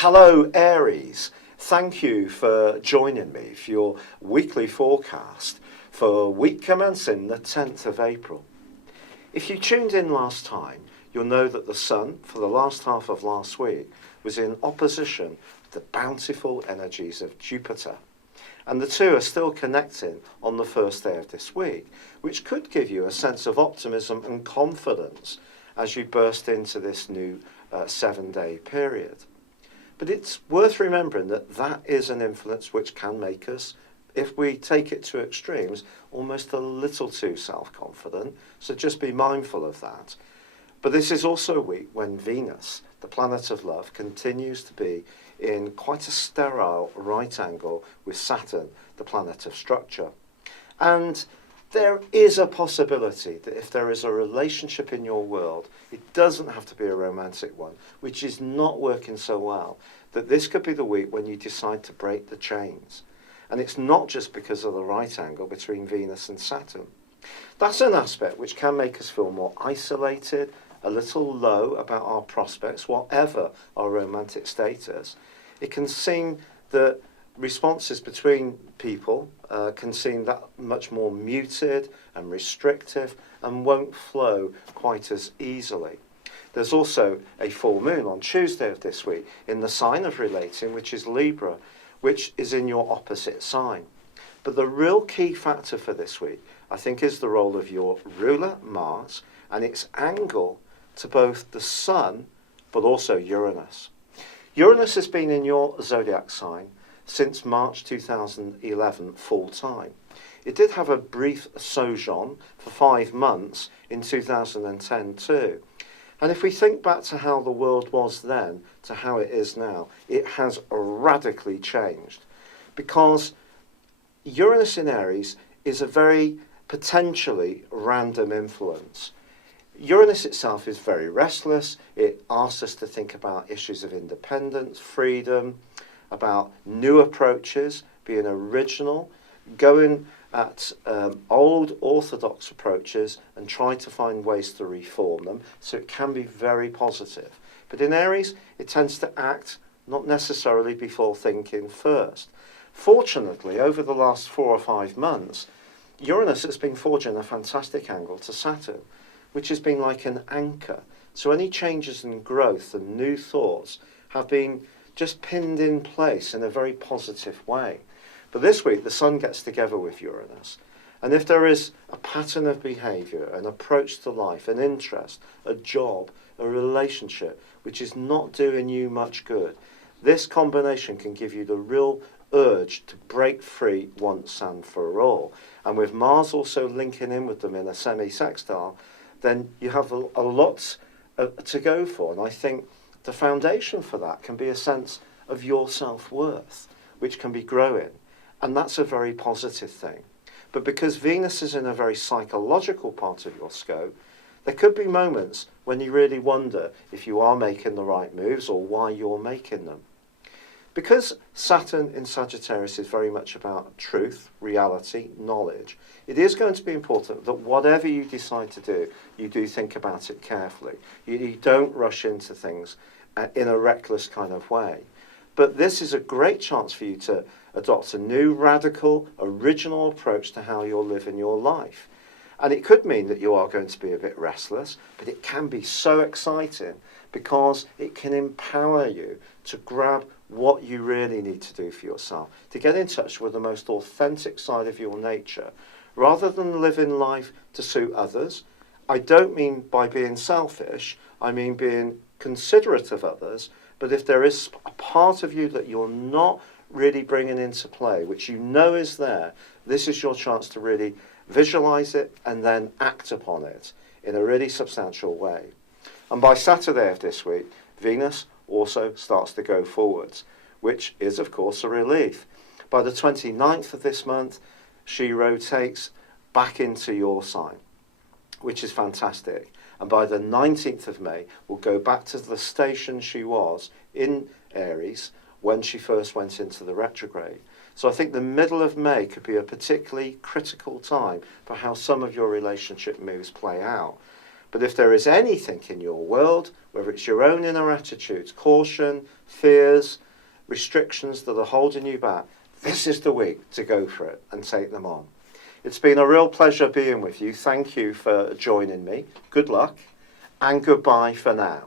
Hello, Aries. Thank you for joining me for your weekly forecast for week commencing the 10th of April. If you tuned in last time, you'll know that the Sun, for the last half of last week, was in opposition with the bountiful energies of Jupiter. And the two are still connecting on the first day of this week, which could give you a sense of optimism and confidence as you burst into this new 7-day period. But it's worth remembering that that is an influence which can make us, if we take it to extremes, almost a little too self-confident. So just be mindful of that. But this is also a week when Venus, the planet of love, continues to be in quite a sterile right angle with Saturn, the planet of structure. And there is a possibility that if there is a relationship in your world, it doesn't have to be a romantic one, which is not working so well, that this could be the week when you decide to break the chains. And it's not just because of the right angle between Venus and Saturn. That's an aspect which can make us feel more isolated, a little low about our prospects, whatever our romantic status. It can seem that responses between people can seem that much more muted and restrictive and won't flow quite as easily. There's also a full moon on Tuesday of this week in the sign of relating, which is Libra, which is in your opposite sign. But the real key factor for this week, I think, is the role of your ruler, Mars, and its angle to both the Sun, but also Uranus. Uranus has been in your zodiac sign since March 2011 full time. It did have a brief sojourn for 5 months in 2010 too. And if we think back to how the world was then to how it is now, it has radically changed. Because Uranus in Aries is a very potentially random influence. Uranus itself is very restless. It asks us to think about issues of independence, freedom, about new approaches, being original, going at old orthodox approaches and try to find ways to reform them, so it can be very positive. But in Aries, it tends to act not necessarily before thinking first. Fortunately, over the last 4 or 5 months, Uranus has been forging a fantastic angle to Saturn, which has been like an anchor. So any changes in growth and new thoughts have been just pinned in place in a very positive way. But this week, the Sun gets together with Uranus. And if there is a pattern of behaviour, an approach to life, an interest, a job, a relationship, which is not doing you much good, this combination can give you the real urge to break free once and for all. And with Mars also linking in with them in a semi-sextile, then you have a lot to go for. And I think the foundation for that can be a sense of your self-worth, which can be growing. And that's a very positive thing. But because Venus is in a very psychological part of your scope, there could be moments when you really wonder if you are making the right moves or why you're making them. Because Saturn in Sagittarius is very much about truth, reality, knowledge, it is going to be important that whatever you decide to do, you do think about it carefully. You don't rush into things in a reckless kind of way. But this is a great chance for you to adopt a new, radical, original approach to how you're living your life. And it could mean that you are going to be a bit restless, but it can be so exciting because it can empower you to grab what you really need to do for yourself, to get in touch with the most authentic side of your nature, rather than living life to suit others. I don't mean by being selfish, I mean being considerate of others. But if there is a part of you that you're not really bringing into play, which you know is there, this is your chance to really visualize it and then act upon it in a really substantial way. And by Saturday of this week, Venus also starts to go forwards, which is, of course, a relief. By the 29th of this month, she rotates back into your sign, which is fantastic. And by the 19th of May, we'll go back to the station she was in Aries when she first went into the retrograde. So I think the middle of May could be a particularly critical time for how some of your relationship moves play out. But if there is anything in your world, whether it's your own inner attitudes, caution, fears, restrictions that are holding you back, this is the week to go for it and take them on. It's been a real pleasure being with you. Thank you for joining me. Good luck and goodbye for now.